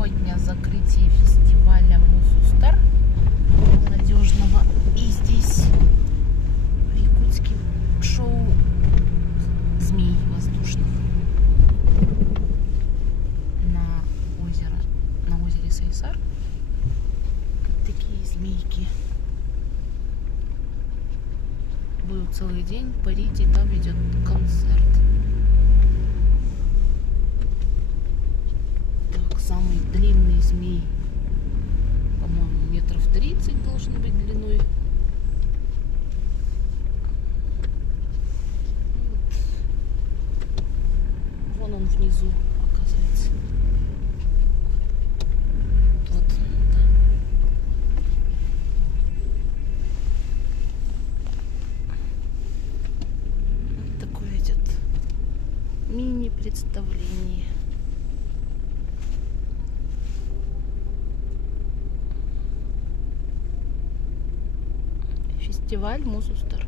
Сегодня закрытие фестиваля Мусустар молодежного. И здесь в Якутске шоу змей воздушных на озере Сайсар. Такие змейки будут целый день парить, и там идет концерт. Так, самый длинный змей, по-моему, метров 30 должен быть длиной. Вон он внизу, оказывается. Вот, да. Вот такое идет мини-представление. Фестиваль Мусустар.